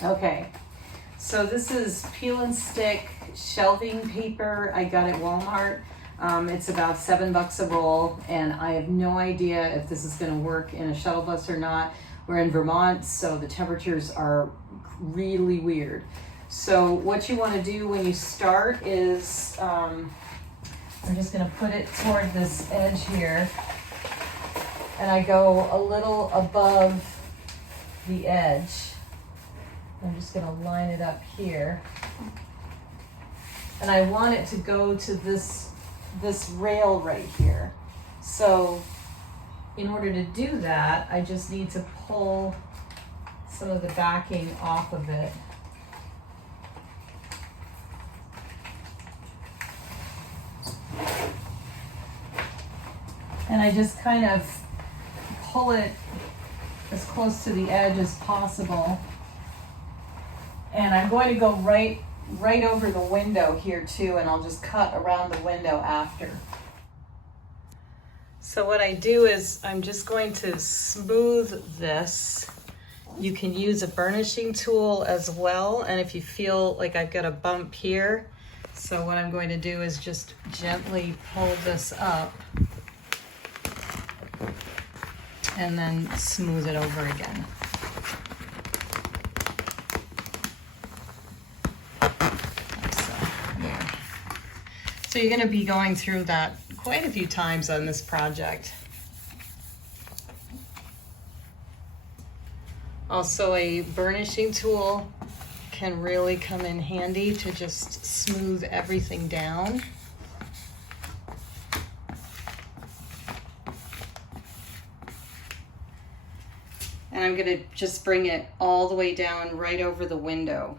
Okay, so this is peel and stick shelving paper I got at Walmart. It's about $7 a roll, and I have no idea if this is going to work in a shuttle bus or not. We're in Vermont, so the temperatures are really weird. So what you want to do when you start is, I'm just going to put it toward this edge here, and I go a little above the edge. I'm just going to line it up here, and I want it to go to this rail right here. So in order to do that, I just need to pull some of the backing off of it. And I just kind of pull it as close to the edge as possible. And I'm going to go right over the window here too, and I'll just cut around the window after. So what I do is I'm just going to smooth this. You can use a burnishing tool as well, and if you feel like I've got a bump here, so what I'm going to do is just gently pull this up and then smooth it over again. So you're going to be going through that quite a few times on this project. Also, a burnishing tool can really come in handy to just smooth everything down. And I'm going to just bring it all the way down right over the window.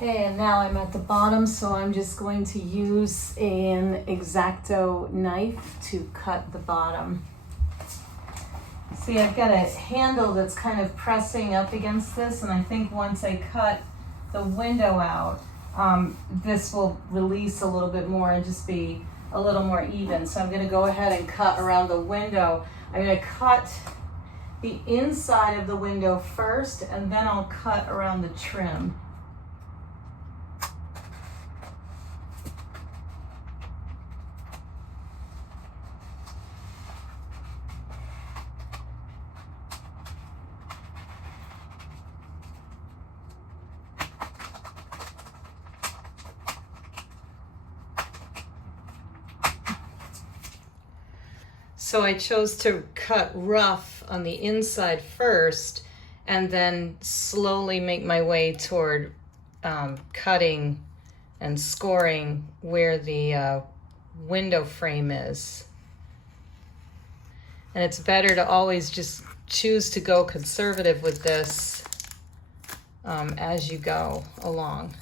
Okay, and now I'm at the bottom, so I'm just going to use an Exacto knife to cut the bottom. See, I've got a handle that's kind of pressing up against this, and I think once I cut the window out, this will release a little bit more and just be a little more even. So I'm going to go ahead and cut around the window. I'm going to cut the inside of the window first, and then I'll cut around the trim. So I chose to cut rough on the inside first, and then slowly make my way toward cutting and scoring where the window frame is. And it's better to always just choose to go conservative with this as you go along.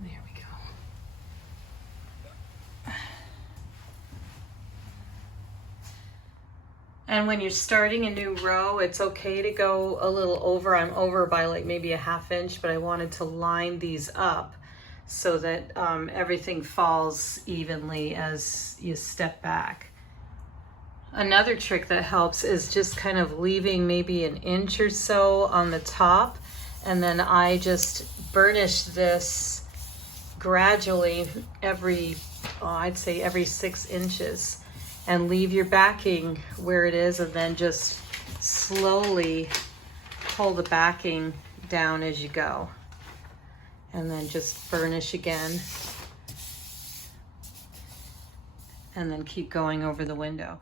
There we go. And when you're starting a new row, it's okay to go a little over. I'm over by like maybe a ½ inch, but I wanted to line these up so that everything falls evenly as you step back. Another trick that helps is just kind of leaving maybe an inch or so on the top, and then I just burnish this gradually every, I'd say every 6 inches, and leave your backing where it is, and then just slowly pull the backing down as you go. And then just burnish again, and then keep going over the window.